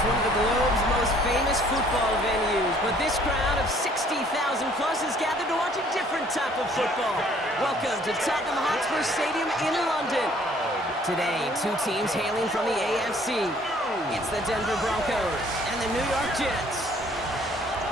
It's one of the globe's most famous football venues, but this crowd of 60,000 plus is gathered to watch a different type of football. Welcome to Tottenham Hotspur Stadium in London. Today, two teams hailing from the AFC. It's the Denver Broncos and the New York Jets.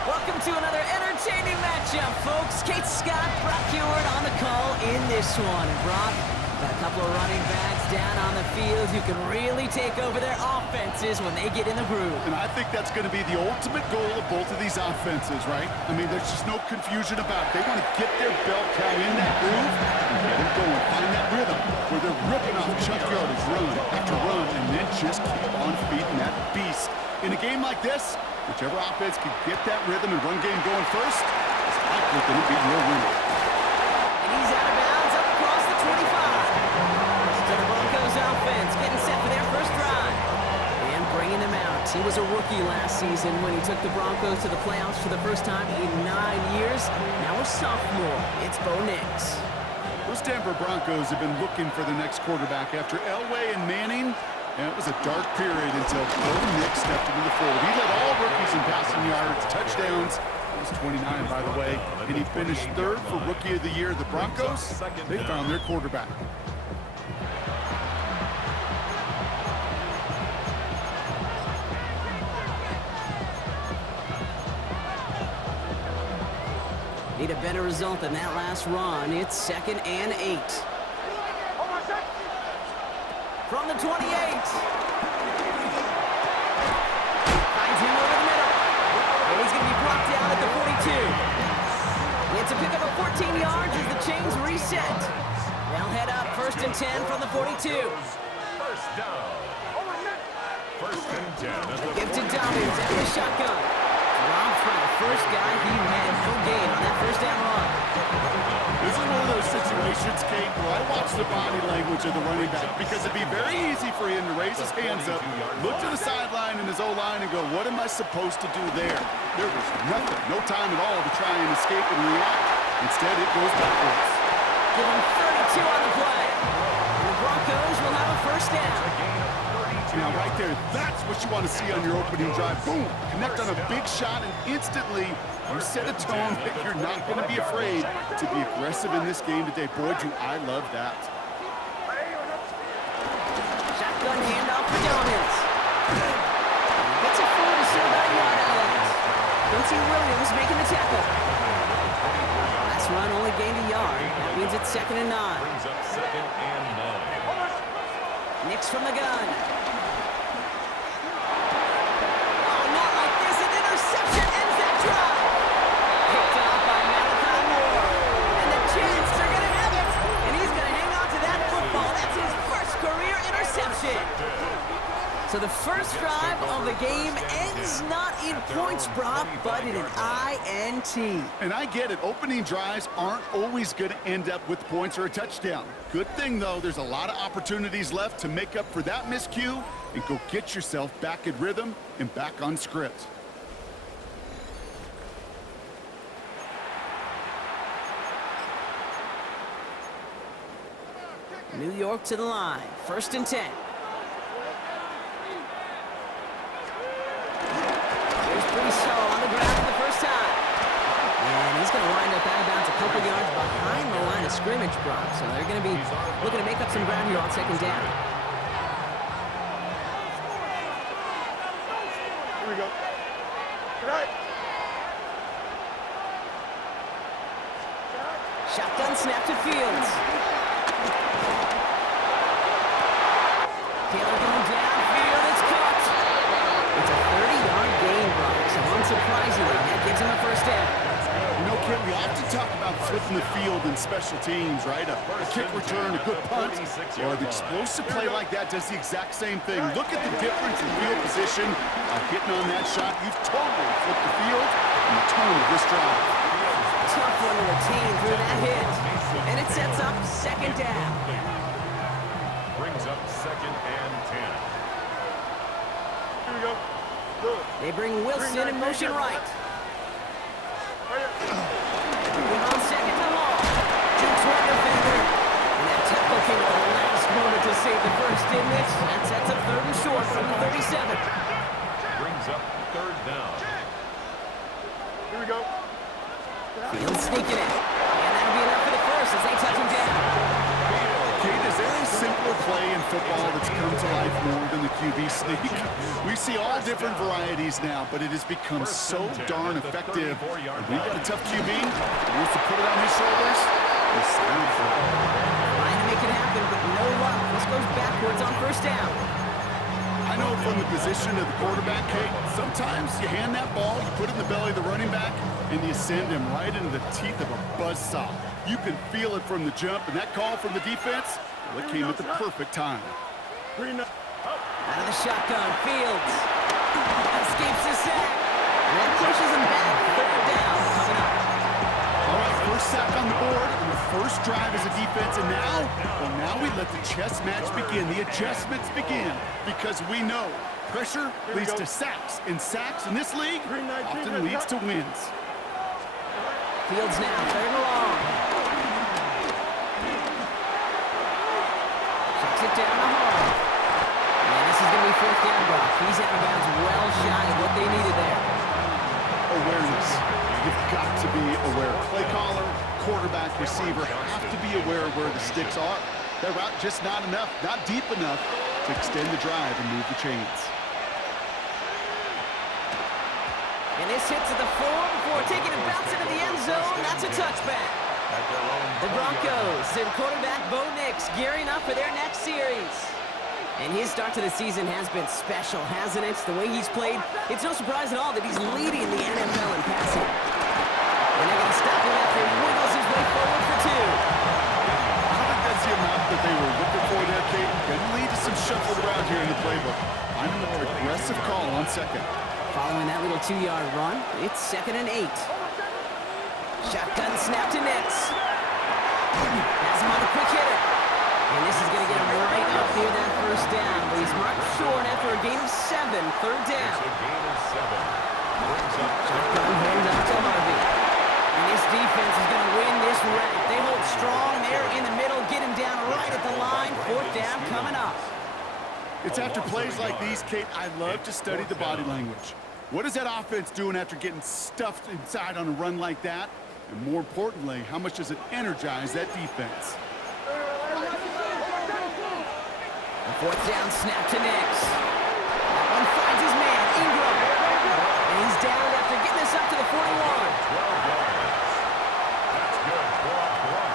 Welcome to another entertaining matchup, folks. Kate Scott, Brock Heward on the call in this one. And Brock, got a couple of running backs down on the field who can really take over their offenses when they get in the groove. And I think that's going to be the ultimate goal of both of these offenses, right? I mean, there's just no confusion about it. They want to get their bell cow in that groove and get them going. Find that rhythm where they're ripping off chuck yardage, run after run, and then just keep on feeding that beast. In a game like this, whichever offense can get that rhythm and run game going first is likely going to be your winner. And he's out of bounds up across the 25. So the Broncos offense getting set for their first drive. And bringing them out. He was a rookie last season when he took the Broncos to the playoffs for the first time in 9 years. Now a sophomore. It's Bo Nix. Those Denver Broncos have been looking for the next quarterback after Elway and Manning. And it was a dark period until Bo Nix stepped into the fold. He led all rookies in passing yards, touchdowns. He was 29, by the way. And he finished third for Rookie of the Year. The Broncos, they found their quarterback. Need a better result than that last run. It's 2nd and 8. From the 28. Finds him over the middle. And he's going to be brought down at the 42. It's a pickup of 14 yards as the chains reset. They'll head up 1st and 10 from the 42. First down. First and 10. Give to Dobbins out of the shotgun. Robbed by the first guy. He had no gain on that first down run. This is one of those situations, Kate, where I watch the body language of the running back because it'd be very easy for him to raise his hands up, look to the sideline and his O-line and go, what am I supposed to do there? There was nothing, no time at all to try and escape and react. Instead, it goes backwards. Give him 32 on the play. And the Broncos will have a first down. Now, right there, that's what you want to see on your opening drive. Boom! Connect on a big shot, and instantly you set a tone that you're not going to be afraid to be aggressive in this game today. Boy, do I love that. Shotgun handoff for Dobbins. Gets a 4 to serve that yard out. Quincy Williams making the tackle. Last run only gained a yard. That means it's 2nd and 9. Brings up 2nd and 9. Nix from the gun. Oh, not like this. An interception ends that drive. Picked off by Malachi Moore. And the Jets are going to have it. And he's going to hang on to that football. That's his first career interception. So the first drive of the game ends not in points, Brock, but in an INT. And I get it. Opening drives aren't always going to end up with points or a touchdown. Good thing, though, there's a lot of opportunities left to make up for that miscue and go get yourself back in rhythm and back on script. New York to the line. 1st and 10. On the ground for the first time. And he's going to wind up out of bounds a couple yards behind the line of scrimmage, Brock. So they're going to be looking to make up some ground here on 2nd down. Here we go. Tonight. Shotgun snap to Fields. Taylor going downfield. It's caught. It's a 30-yard gain, Brock. So unsurprisingly, that gives him a first down. You know, Kit, we often talk about flipping the field in special teams, right? A kick return, a good punt, or an explosive play like that does the exact same thing. Look at the difference in field position. Hitting on that shot, you've totally flipped the field and the tone of this drive. Tough one to retain through that hit. And it sets up 2nd down. Brings up 2nd and 10. Here we go. Good. They bring Wilson in motion right. Moving on 2nd to Hall. Jukes one defender. And that tackle came at the last moment to save the first, didn't it? That sets up 3rd and short from the 37. up third down. Here we go. Fields sneaking it. And that'll be enough for the first as they touch him down. Kate, is there a simpler play in football that's come to life more than the QB sneak? We see all different varieties now, but it has become so darn effective. And we've got a tough QB who wants to put it on his shoulders. He's silent for it. Trying to make it happen, but no luck. This goes backwards on first down. I know from the position of the quarterback, Kate, sometimes you hand that ball, you put it in the belly of the running back, and you send him right into the teeth of a buzzsaw. You can feel it from the jump, and that call from the defense, well, it came at the perfect time. Out of the shotgun, Fields escapes the sack and pushes him back. Third down coming up. All right, first sack on the board, and the first drive as a defense, and now we let the chess match begin, the adjustments begin, because we know pressure leads to sacks, and sacks in this league often leads to wins. Fields now, third and long. Checks it down to Hall. And this is going to be fourth down, Brock. He's out of bounds well shy of what they needed there. Awareness. You've got to be aware. Play caller, quarterback, receiver have to be aware of where the sticks are. That route just not enough, not deep enough to extend the drive and move the chains. And this hits at the 4 before taking a bounce into the end zone. That's a touchback. The Broncos and quarterback Bo Nix gearing up for their next series. And his start to the season has been special, hasn't it? The way he's played, it's no surprise at all that he's leading the NFL in passing. And they're going to stop him after he wiggles his way forward for two. I don't think that's the amount that they were looking for there, Kate. Going to lead to some shuffle around here in the playbook. Finding a more aggressive call on second. Following that little 2-yard run, it's 2nd and 8. Shotgun snap to Nix. Has him on a quick hitter. And this is going to get him right up near that first down. But he's marked short after a gain of 7, third down. Shotgun hand up to Harvey. And this defense is going to win this round. They hold strong there in the middle, get him down right at the line. Fourth down coming up. It's after plays like these, Kate, I love to study the body language. What is that offense doing after getting stuffed inside on a run like that? And more importantly, how much does it energize that defense? A fourth down snap to Nix. That one finds his man, Ingram. And he's down after getting this up to the 41.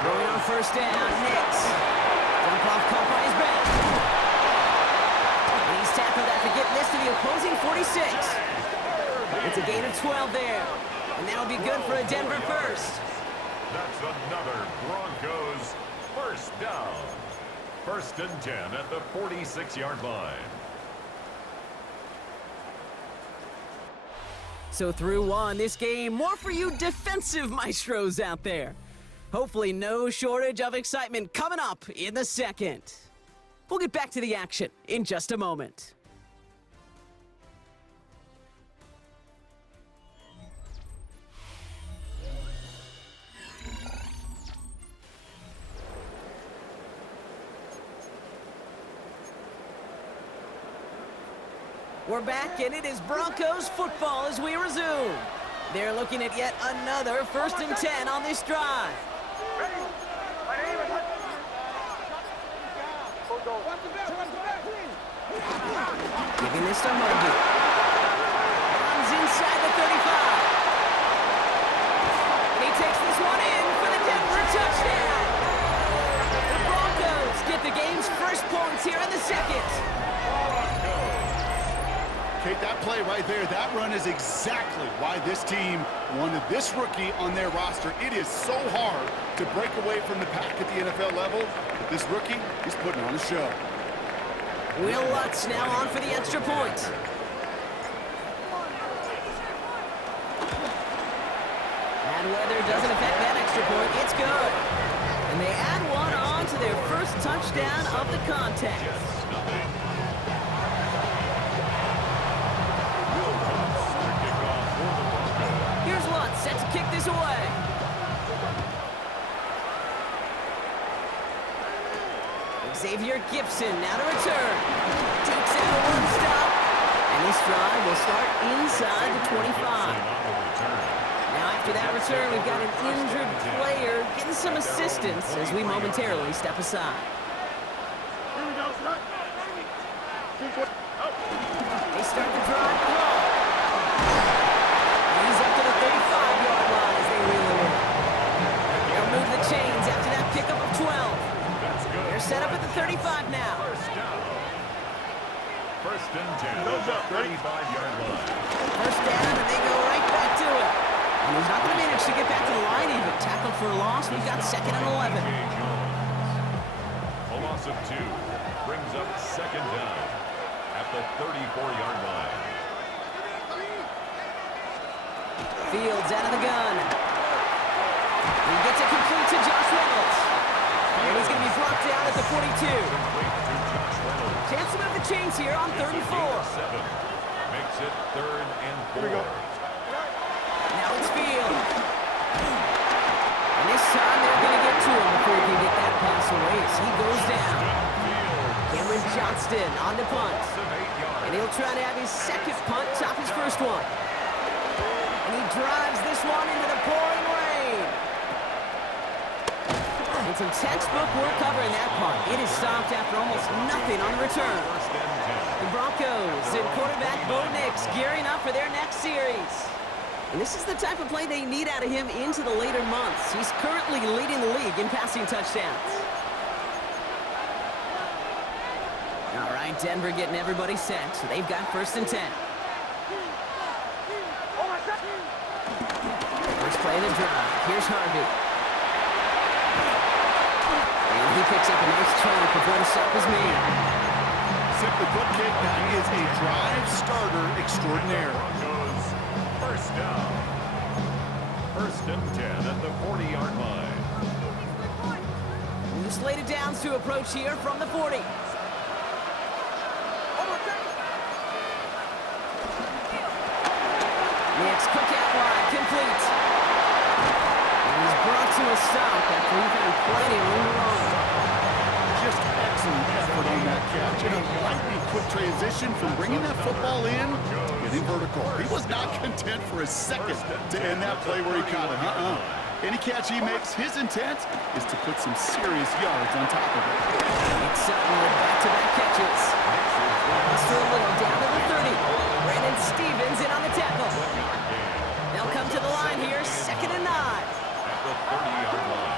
Throwing on first down, Nix. Dump off caught by his back. And he's tackled after getting this to the opposing 46. It's a gain of 12 there. And that'll be good for a Denver first. That's another Broncos first down. 1st and 10 at the 46-yard line. So through one, this game, more for you defensive maestros out there. Hopefully no shortage of excitement coming up in the second. We'll get back to the action in just a moment. We're back, and it is Broncos football as we resume. They're looking at yet another 1st and 10 on this drive. Giving this to Harvey. Runs inside the 35. And he takes this one in for the Denver touchdown. The Broncos get the game's first points here in the second. Kate, that play right there, that run is exactly why this team wanted this rookie on their roster. It is so hard to break away from the pack at the NFL level, but this rookie is putting on a show. Will Lutz now on for the extra point. Bad weather doesn't affect that extra point. It's good. And they add one on to their first touchdown of the contest. Here's Lutz set to kick this away. Xavier Gibson now to return. Takes it to one stop. And this drive will start inside the 25. Now after that return, we've got an injured player getting some assistance as we momentarily step aside. Here we go, son. They start the drive. He's up to the 35-yard line as they reel him in. They'll move the chains after that pickup of 12. They're set up at the 35 now. First and 10. Those up, 35-yard line. First down, and they go right back to it. And he's not going to manage to get back to the line even. Tackled for a loss. We've got second and 11. A loss of 2 brings up second down at the 34-yard line. Fields out of the gun. He gets it complete to Josh Reynolds. And he's going to be brought down at the 42. Chance to move the chains here on 3rd and 4. Makes it 3rd and 4. Now it's Fields. And this time they're going to get to him before he can get that pass away as he goes down. Cameron Johnston on the punt. And he'll try to have his second punt top his first one. And he drives this one into the pouring rain. And some textbook work covering that punt. It is stopped after almost nothing on the return. The Broncos and quarterback Bo Nix gearing up for their next series. And this is the type of play they need out of him into the later months. He's currently leading the league in passing touchdowns. All right, Denver getting everybody set. They've got 1st and 10. First play of the drive. Here's Harvey. And he picks up a nice chunk before the stop is made. Simply put, Kate, that is a drive starter extraordinaire. Broncos first down. 1st and 10 at the 40-yard line. New slated downs to approach here from the 40. Next cookout line complete. And he's brought to a stop after he found plenty of room to run. Just excellent effort on that catch. And a lightning quick transition from bringing that football in to getting vertical. He was not content for a second to end that play where he caught it. Any catch he makes, his intent is to put some serious yards on top of it. It's Sutton with back-to-back catches. Buster a little down to the 30. Brandon Stevens in on the tackle. They'll come to the line here, 2nd and 9. At the 30-yard line.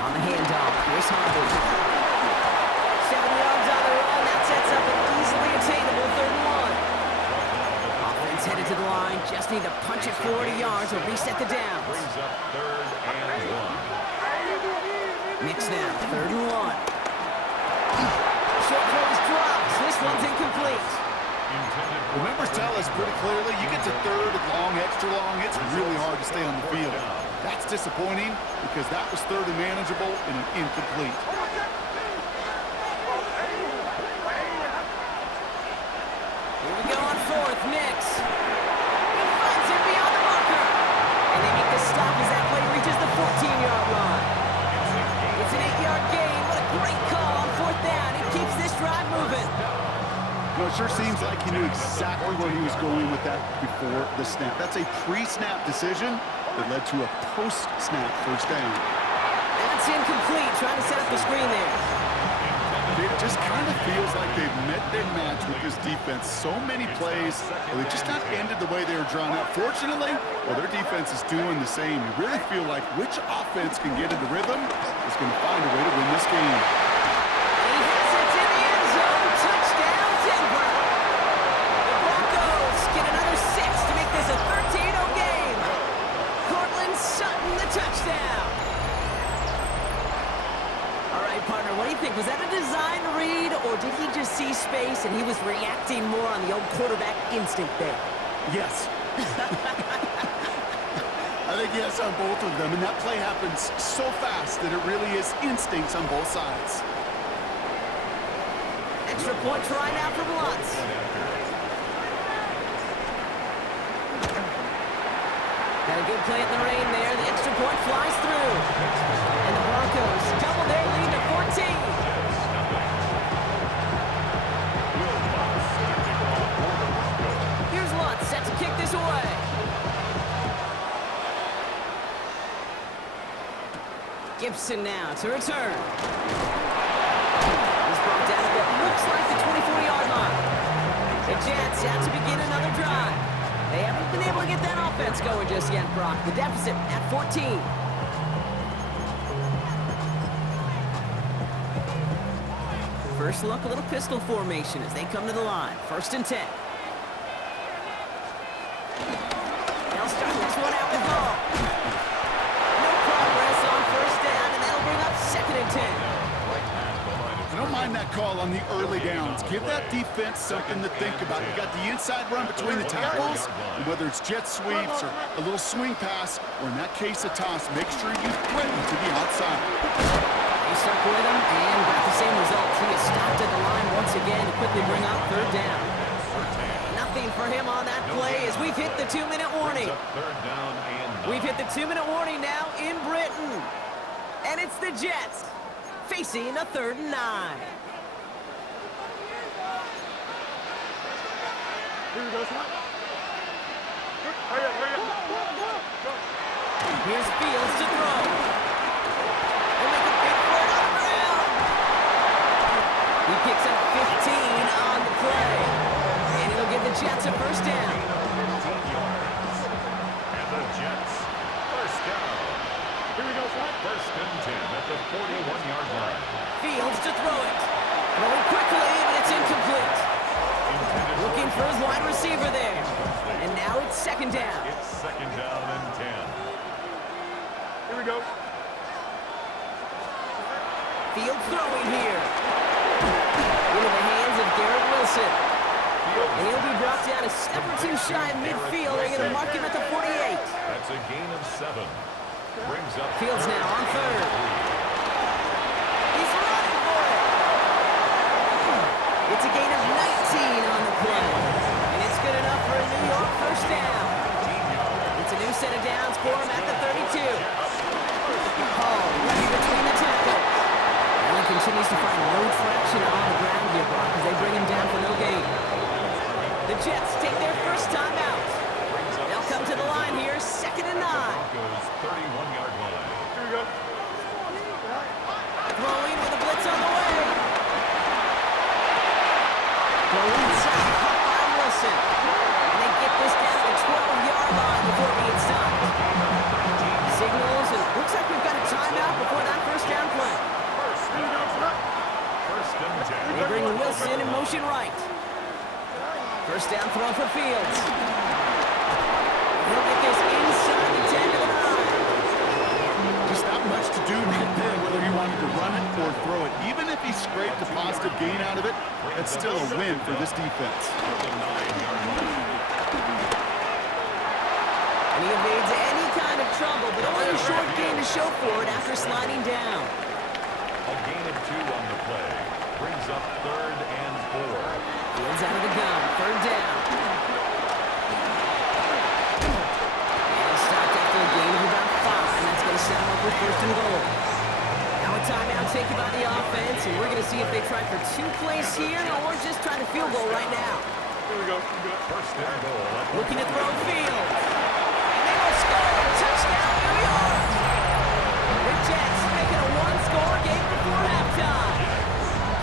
On the handoff, here's Harvey. 7 yards on the run. That sets up an easily attainable 3rd and 1. Offense headed to the line. Just need to punch it 40 yards or reset the downs. Brings up 3rd and 1. Mix now, 3rd and 1. Short throws drops. This one's incomplete. The members tell us pretty clearly, you get to 3rd and long, extra long, it's really hard to stay on the field. That's disappointing because that was 3rd and manageable and an incomplete. Here we go on 4th, Nix. He finds him beyond the marker. And they make the stop as that play reaches the 14-yard line. It's an 8-yard gain. What a great call on 4th down. It keeps this drive moving. You know, it sure seems like he knew exactly where he was going with that before the snap. That's a pre-snap decision that led to a post-snap first down. That's incomplete. Trying to set up the screen there. It just kind of feels like they've met their match with this defense. So many plays, they just not ended the way they were drawn up. Fortunately, well, their defense is doing the same. You really feel like which offense can get into rhythm is going to find a way to win this game. He hits it in the end zone. Touchdown, Denver. The Broncos get another 6 to make this a 13-0 game. Cortland Sutton, the touchdown. All right, partner, what do you think? Was that a design read, or did he just see space and he was reacting more on the old quarterback instinct there? Yes. I think yes on both of them, and that play happens so fast that it really is instincts on both sides. Extra point try now from Lutz. Got a good play in the rain there. The extra point flies through. And the Broncos double their lead to 14. Gibson now to return. He's brought down to what looks like the 24-yard line. The Jets out to begin another drive. They haven't been able to get that offense going just yet, Brock. The deficit at 14. First look, a little pistol formation as they come to the line. 1st and 10. They'll start this one out with ball. No progress on 1st down, and that'll bring up 2nd and 10. I don't mind that call on the early downs. Give that defense something to think about. You got the inside run between the tackles, and whether it's jet sweeps or a little swing pass, or in that case, a toss, make sure you threaten to the outside. He stuck with him and got the same result. He is stopped at the line once again to quickly bring up 3rd down. Nothing for him on that play as we've hit the 2-minute warning. We've hit the 2-minute warning now in Britain. And it's the Jets facing a 3rd and 9. Here we go, son. Hurry up, hurry up. Go. Here's Fields to throw. He'll make a big play on the ground. He picks up 15 on the play. And he'll give the Jets a 1st down. 15 yards. And the Jets, 1st down. Here we go, son. 1st and 10 at the 41-yard line. Fields to throw it. Throwing quickly, but it's incomplete. Looking for his wide receiver there. And now it's 2nd down. It's 2nd down and 10. Here we go. Fields throwing here. Into the hands of Garrett Wilson. And he'll be brought down a step or two shy of midfield. They're going to mark him at the 48. That's a gain of 7. Brings up Fields now on 3rd. He's running for it. It's a gain of 19 on the play. And it's good enough for a New York 1st down. It's a new set of downs for him at the 32. Hall running between the tackles. And he continues to find no traction on the ground here, Brock, as they bring him down for no gain. The Jets take their 1st time out. They'll come to the line here, 2nd and 9. Broncos 31-yard line. Here we go. Throwing with a blitz on the way. Throw inside, caught by Wilson. And they get this down to the 12-yard line before being stopped. Signals, and it looks like we've got a timeout before that 1st down play. Here we go, son. 1st and 10. They bring Wilson in motion right. 1st down throw for Fields. He'll get this inside the 10 to the 9. Just not much to do right there, whether he wanted to run it or throw it. Even if he scraped a positive gain out of it, that's still a win for this defense. And he evades any kind of trouble, but only a short gain to show for it after sliding down. A gain of 2 on the play. Brings up 3rd and 4. Fields out of the gun, 3rd down. And he stopped after a gain of about 5, and that's going to set him up with 1st and goal. Now a timeout taken by the offense, and we're going to see if they try for 2 plays here or just try to field goal right now. Here we go. Here we go. 1st and goal. Looking to throw Fields. And they will score. Touchdown, New York. The Jets making a 1-score game before halftime.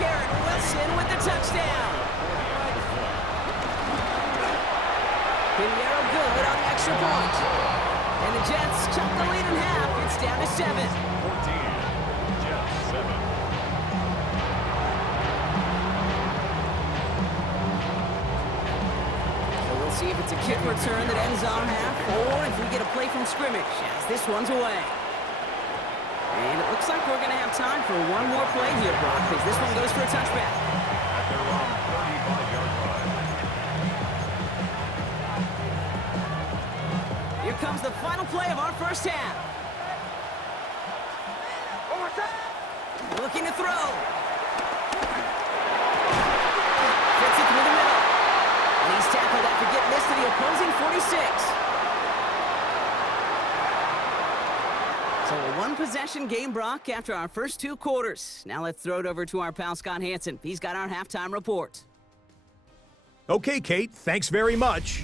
Garrett Wilson with the touchdown. Pinheiro good on the extra point. And the Jets chop the lead in half. It's down to 7. 14. Jets 7. So we'll see if it's a kick return that ends our half, or if we get a play from scrimmage, as this one's away. And it looks like we're going to have time for one more play here, Brock, because this one goes for a touchback. At their own 35-yard line. Here comes the final play of our 1st half. Looking to throw. Fits it through the middle. And he's tackled after getting this to the opposing 46. So a one-possession game, Brock, after our first 2 quarters. Now let's throw it over to our pal Scott Hansen. He's got our halftime report. Okay, Kate, thanks very much.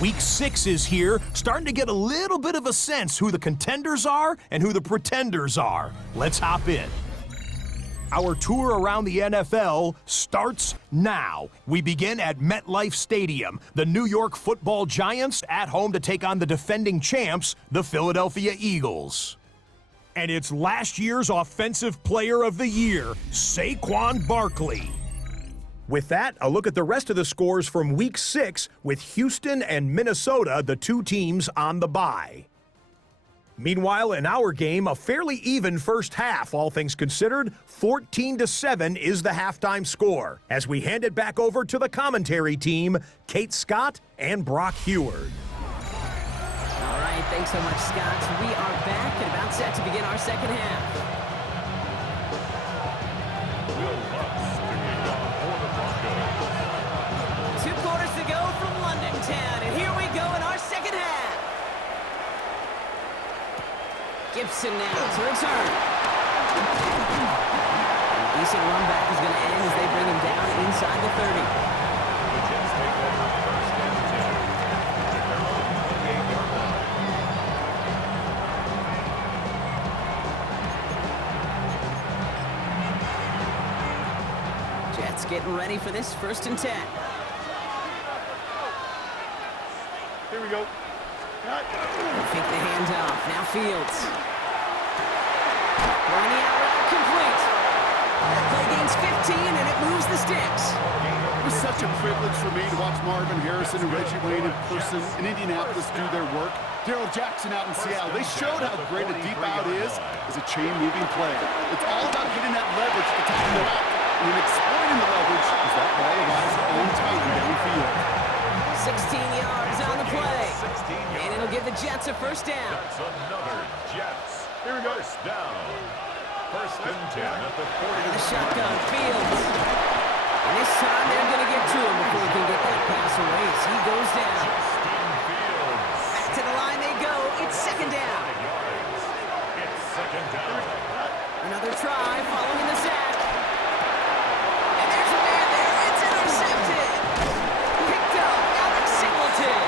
Week 6 is here, starting to get a little bit of a sense who the contenders are and who the pretenders are. Let's hop in. Our tour around the NFL starts now. We begin at MetLife Stadium. The New York Football Giants at home to take on the defending champs, the Philadelphia Eagles. And it's last year's Offensive Player of the Year, Saquon Barkley. With that, a look at the rest of the scores from Week 6 with Houston and Minnesota, the two teams on the bye. Meanwhile, in our game, a fairly even first half, all things considered. 14-7 is the halftime score. As we hand it back over to the commentary team, Kate Scott and Brock Heward. All right, thanks so much, Scott. We are back and about set to begin our second half. Will Lutz to kick off for the Broncos. 2 quarters to go from London Town, and here we go in our second half. Gibson now to return. A decent run back is going to end as they bring him down inside the 30. The Jets take over first and 10 at their own 28-yard line. Jets getting ready for this 1st and 10. Here we go. Cut. Fake the handoff. Now Fields. Throwing the out route complete. That play gains 15 and it moves the sticks. It was such a privilege for me to watch Marvin Harrison and Reggie Wayne in person in Indianapolis do their work. Darryl Jackson out in Seattle. They showed how great a deep out is as a chain-moving play. It's all about getting that leverage to top of the route. And then exploiting the leverage as that ball arrives on time downfield. 16 yards on the play. 16 yards. And it'll give the Jets a first down. That's another Jets. Here we go. First down. First and 10 at the 40. The shotgun, Fields. And this time they're going to get to him before he can get that pass away as he goes down. Justin Fields. Back to the line they go. It's second down. 5 yards. It's second down. Another try following the sack. And there's a man there. It's intercepted. Picked up Alex Singleton.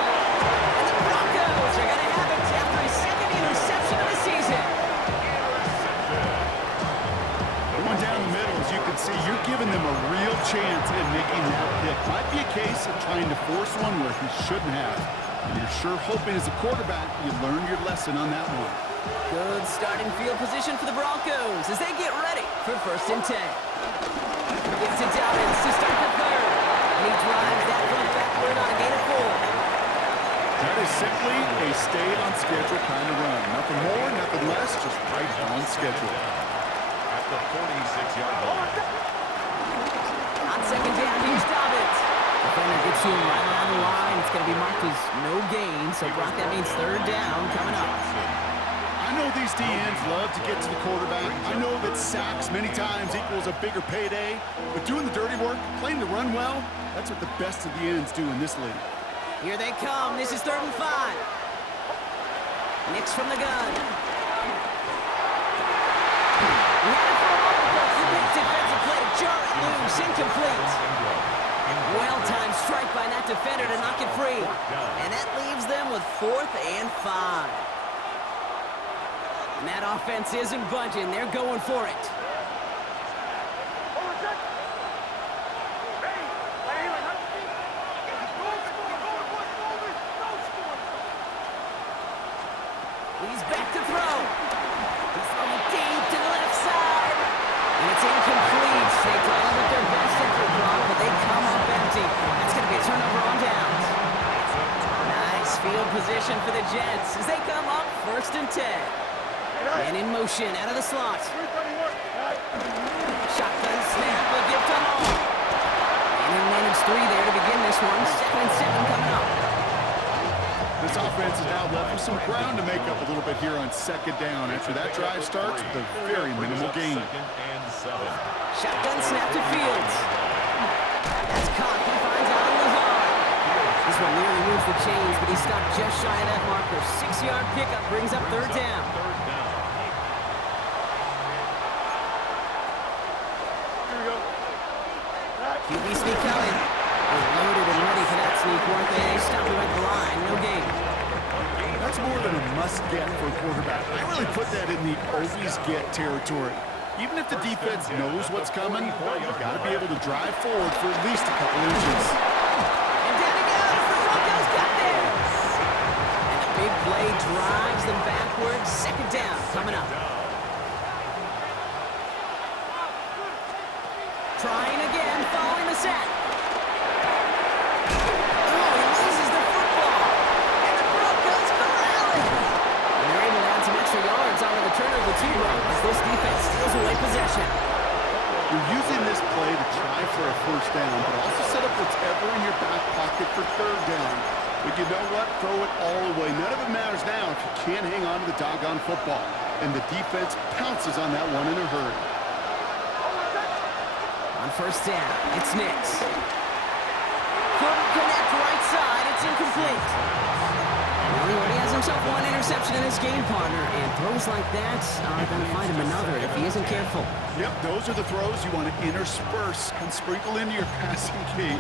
And the Broncos are going to have it after his second interception of the season. Going down the middle, as you can see, you're giving them a real chance at making that pick. Might be a case of trying to force one where he shouldn't have. And you're sure hoping as a quarterback you learn your lesson on that one. Good starting field position for the Broncos as they get ready for 1st and 10. Gives it Dobbins to start the third. And he drives that front backward on a gain of 4. That is simply a stay on schedule kind of run. Nothing more, nothing less, just right on schedule. At the 46-yard line. On second down, here's Dobbins. Defender gets to him right around the line. It's going to be marked as no gain, so Brock, that means 3rd down coming up. I know these DNs love to get to the quarterback. I know that sacks many times equals a bigger payday, but doing the dirty work, playing the run well, that's what the best of the ends do in this league. Here they come. This is 3rd and 5. Nix from the gun. He had it for a moment, but big defensive play to jar it loose. Incomplete. Well-timed strike by that defender to knock it free. And that leaves them with 4th and 5. And that offense isn't budging. They're going for it. He's back to throw. He's throwing deep to the left side. And it's incomplete. They try to with their best effort block, but they come up empty. That's going to be a turnover on downs. Nice field position for the Jets as they come up 1st and 10. And in motion out of the slot. Shotgun snap, a gift to Hall. And he'll manage 3 there to begin this one. 2nd and 7 coming up. This offense is now left with some ground to make up a little bit here on 2nd down after that drive starts with a very minimal gain. 2nd and 7. Shotgun snap to Fields. That's caught. He finds Allen Lazard. This one nearly moves the chains, but he stopped just shy of that marker. 6-yard pickup brings up 3rd down. QB sneak coming. They're loaded and ready for that sneak, weren't they? They stopped him at the line. always get for a quarterback. I really put that in the always get territory. Even if the defense knows what's coming, you've got to be able to drive forward for at least a couple inches. And down he goes. The Broncos got this. And a big play drives them backwards. Second down coming up. Trying again, following the set. Oh, he loses the football. And the Broncos corral it. And they're able to add some extra yards on the return of the two-run as this defense steals away possession. You're using this play to try for a first down, but also set up whatever in your back pocket for third down. But you know what? Throw it all away. None of it matters now if you can't hang on to the doggone football. And the defense pounces on that one in a hurry. On first down, it's Nix. Couldn't connect right side. It's incomplete. Well, he already has himself one interception in his game, partner, and throws like that are going to find him another if he isn't careful. Yep, those are the throws you want to intersperse and sprinkle into your passing game,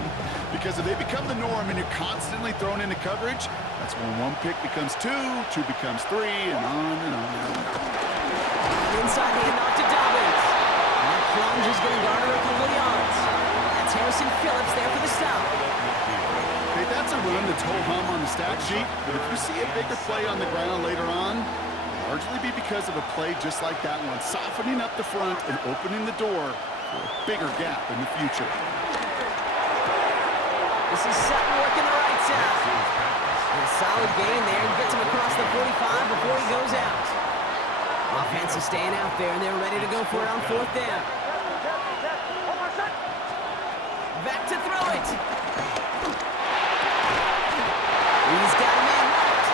because if they become the norm and you're constantly thrown into coverage, that's when one pick becomes two, two becomes three, and on and on. Inside handoff to Dobbins. And that plunge is going to garner a couple of yards. That's Harrison Phillips there for the stop. Okay, that's a run that's ho-hum on the stat sheet, but if you see a bigger play on the ground later on, it'll largely be because of a play just like that one, softening up the front and opening the door for a bigger gap in the future. This is Sutton working the right side. And a solid gain there. He gets him across the 45 before he goes out. Offense is staying out there, and they're ready to go for it on fourth down. Back to throw it. He's got a man marked.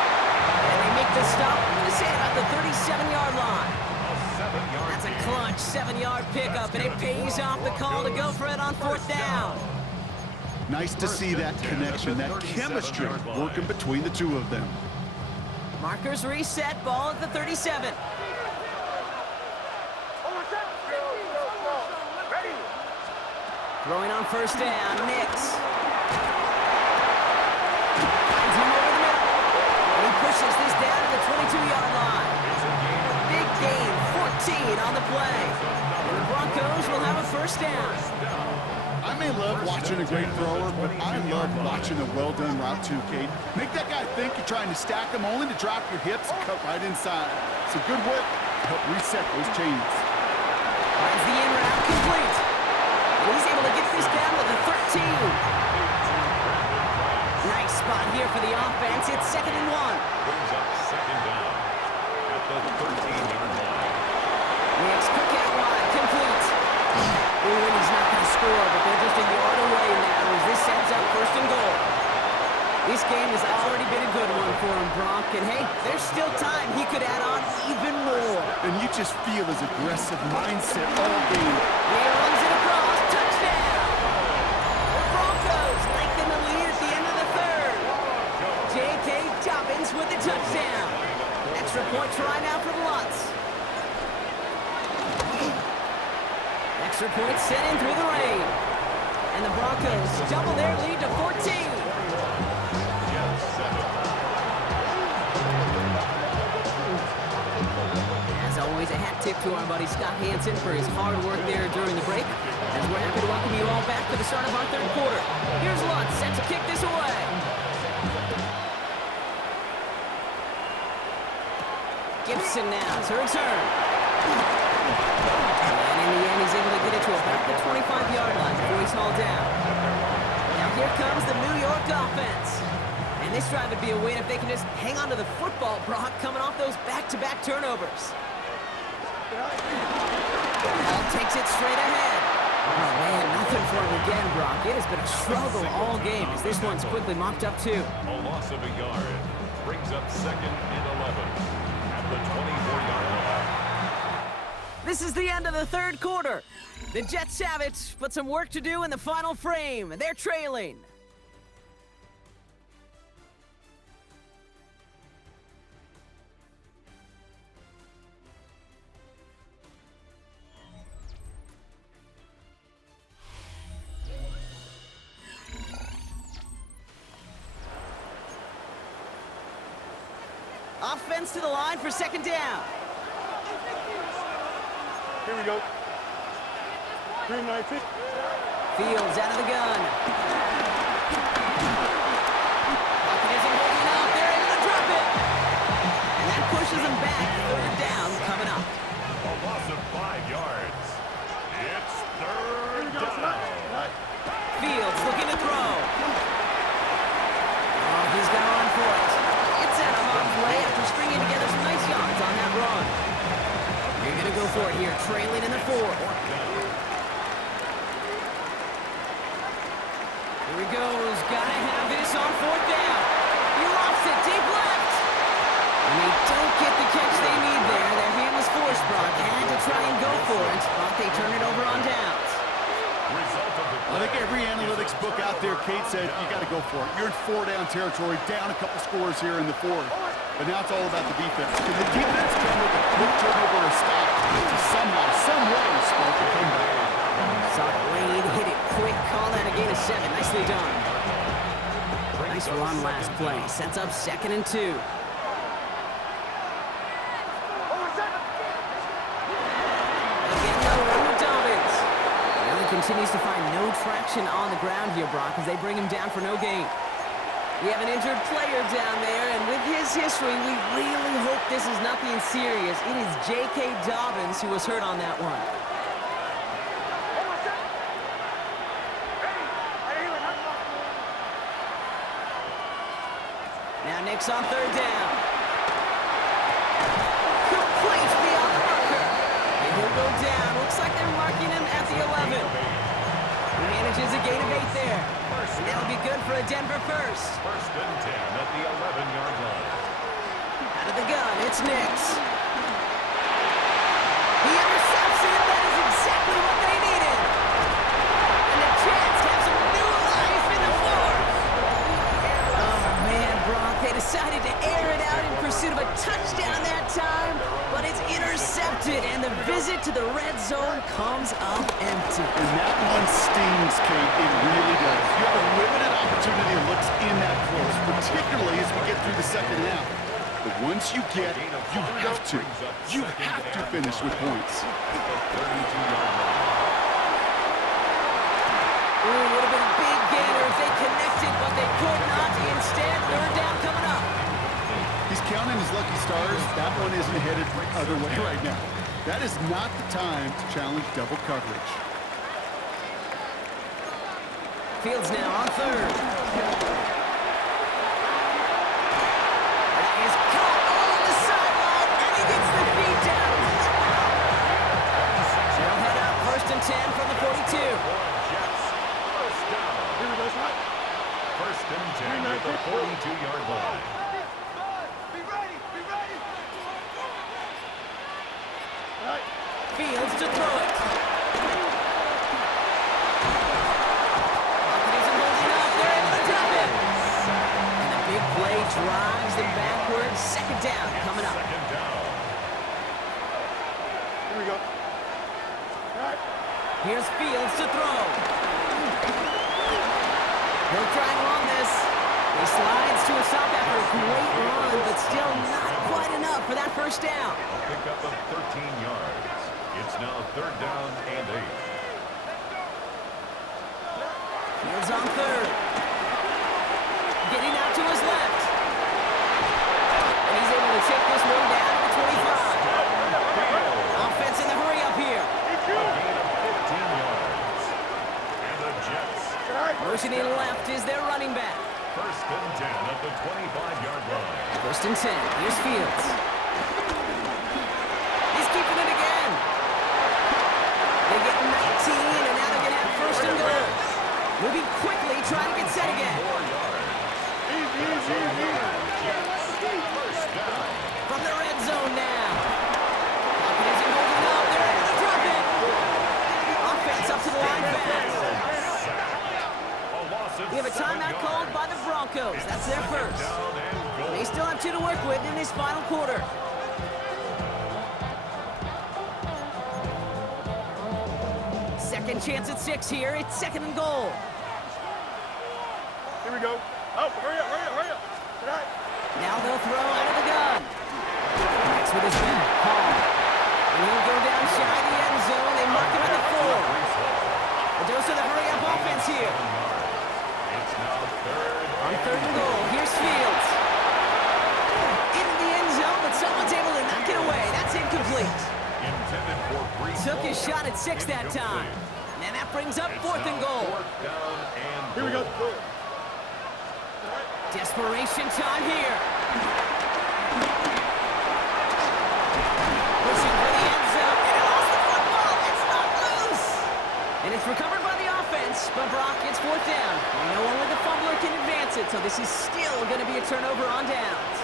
And they make the stop, I'm going to say about the 37-yard line. That's a clutch 7-yard pickup, and it pays off the call to go for it on fourth down. Nice to see that connection, that chemistry working between the two of them. Markers reset, ball at the 37. Throwing on first down, Nix. Finds him over the middle. And he pushes this down to the 22-yard line. Big gain, 14 on the play. And the Broncos will have a first down. I may love watching a great thrower, but I love watching a well-done route too, Kate. Make that guy think you're trying to stack him only to drop your hips and cut right inside. So good work to help reset those chains. Finds the in route complete. And he's able to get this down to the 13. Nice spot here for the offense. It's 2nd and 1. Brings up second down at the 13-yard line. Nix, quick out wide, complete. Ooh, and he's not going to score, but they're just a yard away now as this sets up 1st and goal. This game has already been a good one for him, Brock. And hey, there's still time. He could add on even more. And you just feel his aggressive mindset all game. He runs it across. Touchdown! The Broncos lengthen the lead at the end of the 3rd. J.K. Dobbins with the touchdown. Extra point try now for the Lutz. Extra point set in through the rain. And the Broncos double their lead to 14. As always, a hat tip to our buddy Scott Hansen for his hard work there during the break. As we're happy to welcome you all back for the start of our 3rd quarter. Here's Lutz set to kick this away. Gibson now to return. And in the end, he's able to get it to about the 25-yard line before he's hauled down. Now here comes the New York offense. And this drive would be a win if they can just hang on to the football, Brock, coming off those back-to-back turnovers. Ball takes it straight ahead. Oh, man, nothing for him again, Brock. It has been a struggle all game as this one's quickly mopped up, too. A loss of a yard brings up 2nd and 11 at the 24-yard line. This is the end of the 3rd quarter. The Jets have it, but some work to do in the final frame. They're trailing. Offense to the line for second down. Here we go. 3-9-6. Fields out of the gun. Bucket isn't holding up. They're able to drop it. And that pushes them back. Third down coming up. A loss of 5 yards. It's third down. Fields looking to throw. Oh, he's got to run for it. It's out of harm's way after stringing together some nice yards on that run. You're going to go for it here, trailing in the fourth. Here he goes. Got to have this on fourth down. He lost it deep left. And they don't get the catch they need there. Their hand was forced, Brock. Had to try and go for it, but they turn it over on downs. I think every analytics book out there, Kate, said you got to go for it. You're in 4-down territory, down a couple scores here in the fourth. But now it's all about the defense. Can the defense come with a quick turnover or stop to somehow, some way, spark a comeback? Saw Wade hit it quick. Call that a gain of 7. Nicely done. Nice run last play. Sets up 2nd and 2. Again, no run with Dobbins. Allen continues to find no traction on the ground here, Brock, as they bring him down for no gain. We have an injured player down there, and with his history, we really hope this is nothing serious. It is J.K. Dobbins who was hurt on that one. Now Nick's on third down. Complete beyond the marker. And he'll go down. Looks like they're marking him at the 11. He manages a gain of 8 there. And that'll be good for a Denver first. First and 10 at the 11-yard line. Out of the gun, it's Nix. He intercepts it. That is exactly what they needed. And the Jets have some new life in the fourth. Oh, man, Brock, they decided to air it out in pursuit of a touchdown that time, but it's intercepted, and the visit to the red zone comes up empty. And that one stings, Kate. It really does. You have a limited opportunity that looks in that close, particularly as we get through the second half. But once you get, you have to finish with points. Ooh, would have been a big gainer if they connected, but they could not. Instead, third down coming up. He's counting his lucky stars. That one isn't headed the other way right now. That is not the time to challenge double coverage. Fields now on third. That is caught on the sideline, and he gets the feet down. They'll head up first and 10 from the 42. First and 10 at the 42-yard line. Be ready! Be ready! Fields to throw it. Bucket isn't holding up. They're able to drop it. And the big play drives them backwards. Second down coming up. Second down. Here we go. All right. Here's Fields to throw. He'll try and run this. He slides to a stop after a great run, but still not quite enough for that first down. A pickup of 13 yards. It's now third down and 8. Fields on third. Getting out to his left. And he's able to take this one down to the 25. Offense in the hurry up here. A gain of 15 yards. And the Jets. Motioning left is their running back. First and 10 at the 25-yard line. First and 10. Here's Fields. He's keeping it again. They get 19, and now they're going to have first and goal. Moving quickly, trying to get set again. 4 yards. First down. From the red zone now. Bucket isn't holding up. They're able to drop it. Offense up to the line fast. We have a timeout called by the Broncos. That's their first. They still have 2 to work with in this final quarter. Second chance at 6 here. It's second and goal. Here we go. Oh, hurry up, hurry up, hurry up. All right. Now they'll throw out of the gun. Connects with his back. Hall. And he'll go down shy of the end zone. They mark him at the 4. A dose of the hurry-up offense here. It's now On 3rd and goal, here's Fields. Into the end zone, but someone's able to knock it away. That's incomplete. intended for brief Took his ball. shot at 6 that time. And that brings up 4th and goal. Fourth down and Here we go. goal. Desperation time here. Pushing for the end zone, and he lost the football. It's not loose. And it's recovered by the offense, but Brock gets 4th down. We know only the fumbler can advance it, so this is still going to be a turnover on downs.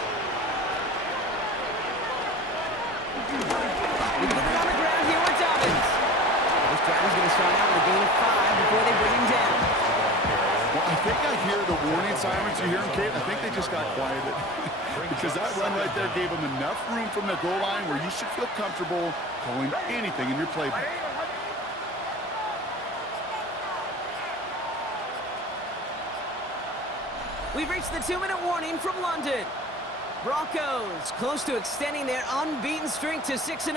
We put it on the ground here with Dobbins. This drive is going to start out with a gain of 5 before they bring him down. Well, I think I hear the warning sirens. You hear them, Kate? I think they just got quieted. Because that run right there gave them enough room from the goal line where you should feel comfortable calling anything in your playbook. We've reached the 2-minute warning from London. Broncos close to extending their unbeaten streak to 6-0.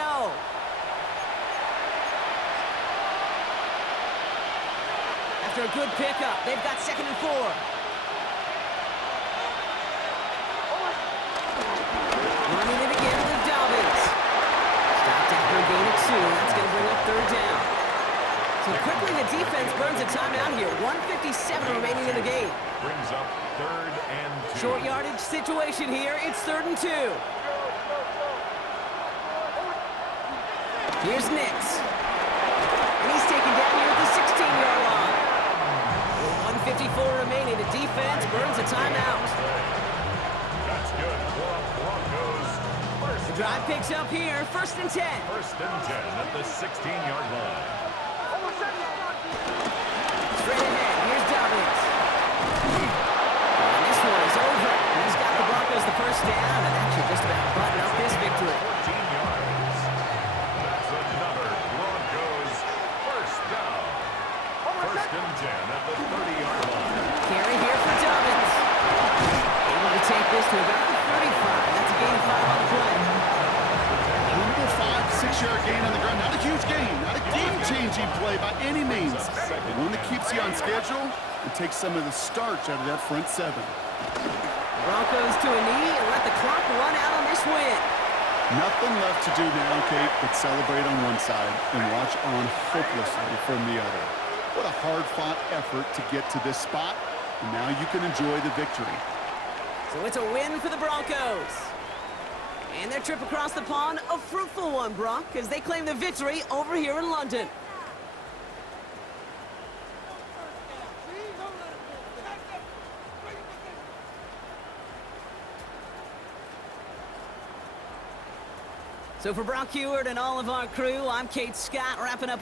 After a good pickup, they've got 2nd and 4. Running it again with Dobbins. Stopped after a gain of 2. That's going to bring up 3rd down. So quickly the defense burns a timeout here. 1:57 remaining in the game. Brings up 3rd and 2. Short yardage situation here. It's 3rd and 2. Here's Nix. And he's taken down here at the 16-yard line. With 1:54 remaining, the defense burns a timeout. That's good for a Broncos. First The drive picks up here. 1st and 10. 1st and 10 at the 16-yard line. Straight ahead. Here's Dobbins. And this one is over. He's got the Broncos the 1st down and actually just about button up this victory. 14 yards. That's another Broncos 1st down. 1st and 10 at the 30-yard line. Carry here for Dobbins. Able to take this to about the 35. That's a gain of 5 on the play. Number 5, 6-yard gain on the ground. Not a huge gain. Not a game-changing play by any means. But one that keeps you on schedule and takes some of the starch out of that front 7. Broncos to a knee and let the clock run out on this win. Nothing left to do now, Kate, but celebrate on one side and watch on hopelessly from the other. What a hard-fought effort to get to this spot, and now you can enjoy the victory. So it's a win for the Broncos. And their trip across the pond, a fruitful one, Brock, as they claim the victory over here in London. So for Brock Heward and all of our crew, I'm Kate Scott, wrapping up another